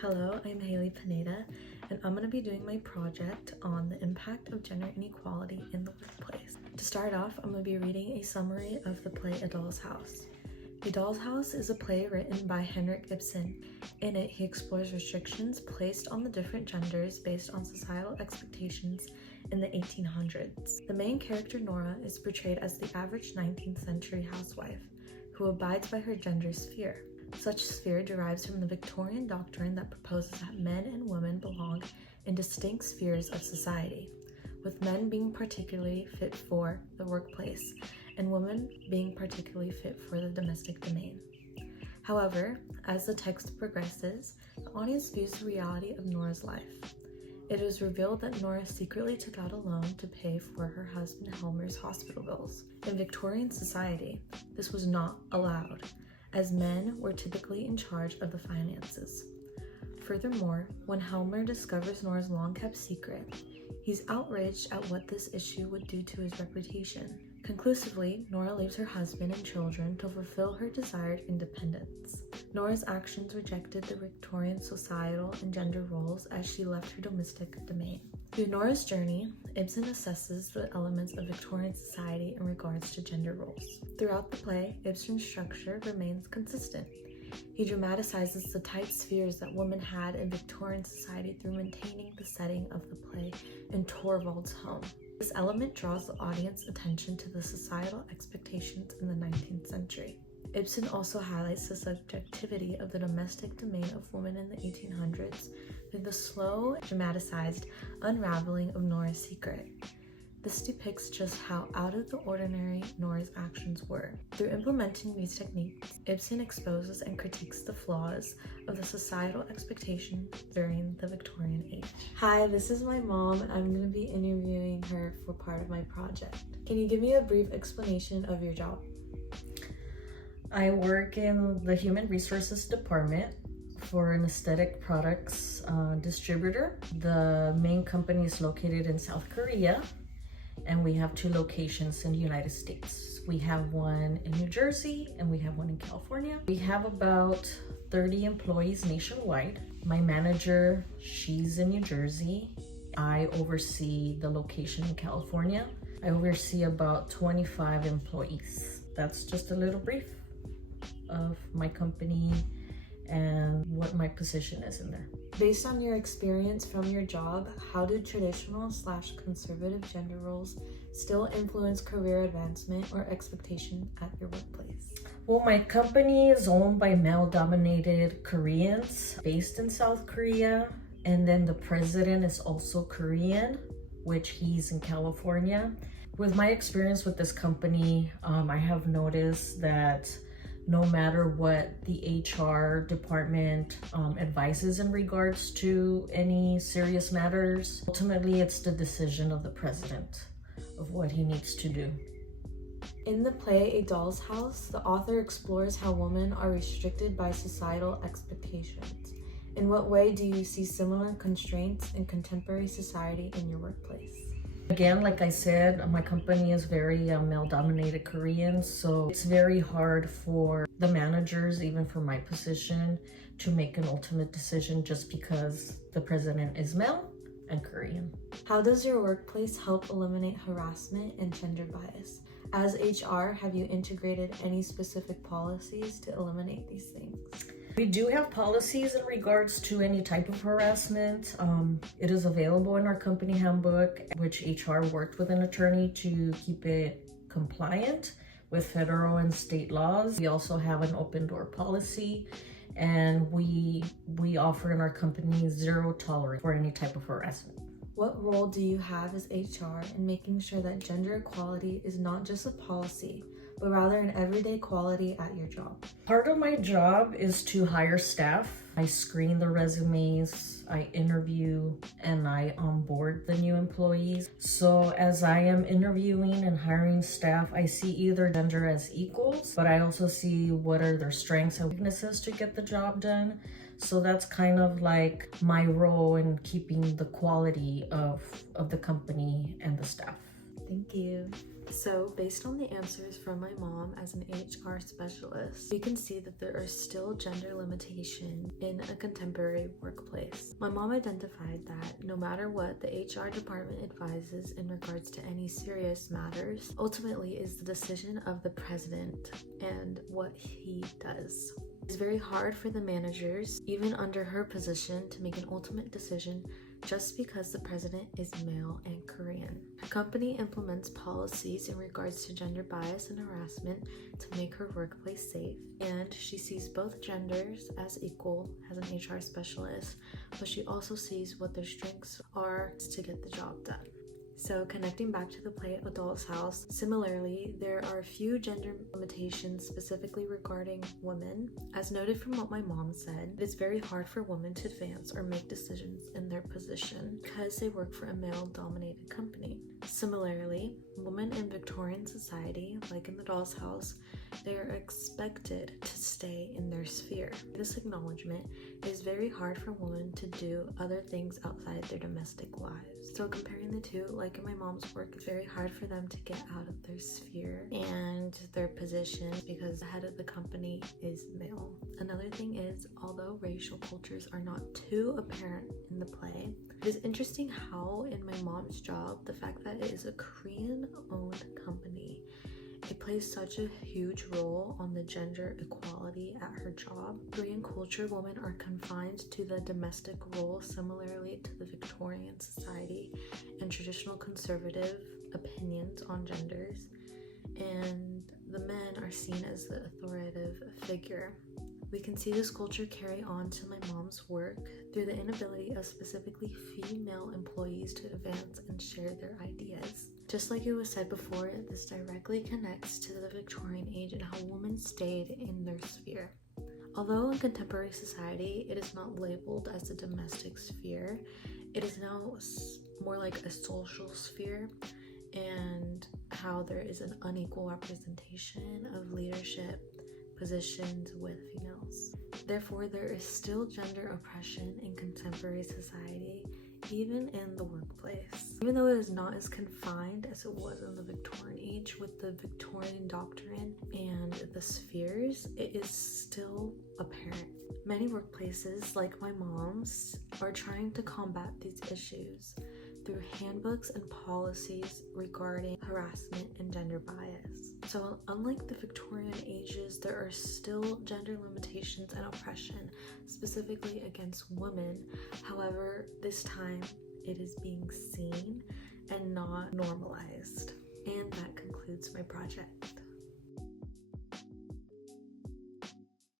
Hello, I'm Hailey Pineda, and I'm going to be doing my project on the impact of gender inequality in the workplace. To start off, I'm going to be reading a summary of the play A Doll's House. A Doll's House is a play written by Henrik Ibsen. In it, he explores restrictions placed on the different genders based on societal expectations in the 1800s. The main character, Nora, is portrayed as the average 19th century housewife who abides by her gender sphere. Such sphere derives from the Victorian doctrine that proposes that men and women belong in distinct spheres of society, with men being particularly fit for the workplace and women being particularly fit for the domestic domain. However, as the text progresses, the audience views the reality of Nora's life. It is revealed that Nora secretly took out a loan to pay for her husband Helmer's hospital bills. In Victorian society, this was not allowed, as men were typically in charge of the finances. Furthermore, when Helmer discovers Nora's long-kept secret, he's outraged at what this issue would do to his reputation. Conclusively, Nora leaves her husband and children to fulfill her desired independence. Nora's actions rejected the Victorian societal and gender roles as she left her domestic domain. Through Nora's journey, Ibsen assesses the elements of Victorian society in regards to gender roles. Throughout the play, Ibsen's structure remains consistent. He dramatizes the tight spheres that women had in Victorian society through maintaining the setting of the play in Torvald's home. This element draws the audience's attention to the societal expectations in the 19th century. Ibsen also highlights the subjectivity of the domestic domain of women in the 1800s through the slow, dramatized unraveling of Nora's secret. This depicts just how out of the ordinary Nora's actions were. Through implementing these techniques, Ibsen exposes and critiques the flaws of the societal expectation during the Victorian age. Hi, this is my mom, and I'm going to be interviewing her for part of my project. Can you give me a brief explanation of your job? I work in the Human Resources Department for an aesthetic products distributor. The main company is located in South Korea, and we have 2 locations in the United States. We have one in New Jersey and we have one in California. We have about 30 employees nationwide. My manager, she's in New Jersey. I oversee the location in California. I oversee about 25 employees. That's just a little brief of my company and what my position is in there. Based on your experience from your job, how do traditional/conservative gender roles still influence career advancement or expectation at your workplace? Well, my company is owned by male-dominated Koreans based in South Korea, and then the president is also Korean, which he's in California. With my experience with this company, I have noticed that no matter what the HR department advises in regards to any serious matters, ultimately it's the decision of the president of what he needs to do. In the play A Doll's House, the author explores how women are restricted by societal expectations. In what way do you see similar constraints in contemporary society in your workplace? Again, like I said, my company is very male-dominated Korean, so it's very hard for the managers, even for my position, to make an ultimate decision just because the president is male and Korean. How does your workplace help eliminate harassment and gender bias? As HR, have you integrated any specific policies to eliminate these things? We do have policies in regards to any type of harassment. It is available in our company handbook, which HR worked with an attorney to keep it compliant with federal and state laws. We also have an open door policy, and we offer in our company 0 tolerance for any type of harassment. What role do you have as HR in making sure that gender equality is not just a policy, but rather an everyday quality at your job? Part of my job is to hire staff. I screen the resumes, I interview, and I onboard the new employees. So as I am interviewing and hiring staff, I see either gender as equals, but I also see what are their strengths and weaknesses to get the job done. So that's kind of like my role in keeping the quality of the company and the staff. Thank you. So, based on the answers from my mom as an HR specialist, we can see that there are still gender limitations in a contemporary workplace. My mom identified that no matter what the HR department advises in regards to any serious matters, ultimately is the decision of the president and what he does. It's very hard for the managers, even under her position, to make an ultimate decision just because the president is male and Korean. Her company implements policies in regards to gender bias and harassment to make her workplace safe, and she sees both genders as equal as an HR specialist, but she also sees what their strengths are to get the job done. So connecting back to the play A Doll's House, similarly, there are a few gender limitations specifically regarding women. As noted from what my mom said, it is very hard for women to advance or make decisions in their position because they work for a male-dominated company. Similarly, women in Victorian society, like in the Doll's House, they are expected to stay in their sphere. This acknowledgement is very hard for women to do other things outside their domestic lives. So comparing the two, like in my mom's work, it's very hard for them to get out of their sphere and their position because the head of the company is male. Another thing is, although racial cultures are not too apparent in the play, it is interesting how in my mom's job, the fact that it is a Korean-owned company, it plays such a huge role on the gender equality at her job. Korean culture, women are confined to the domestic role similarly to the Victorian society and traditional conservative opinions on genders, and the men are seen as the authoritative figure. We can see this culture carry on to my mom's work through the inability of specifically female employees to advance and share their ideas. Just like it was said before, this directly connects to the Victorian age and how women stayed in their sphere. Although in contemporary society it is not labeled as a domestic sphere, it is now more like a social sphere, and how there is an unequal representation of leadership positions with females. Therefore, there is still gender oppression in contemporary society, even in the workplace. Even though it is not as confined as it was in the Victorian age with the Victorian doctrine and the spheres, it is still apparent. Many workplaces, like my mom's, are trying to combat these issues through handbooks and policies regarding harassment and gender bias. So unlike the Victorian ages, there are still gender limitations and oppression, specifically against women. However, this time it is being seen and not normalized. And that concludes my project.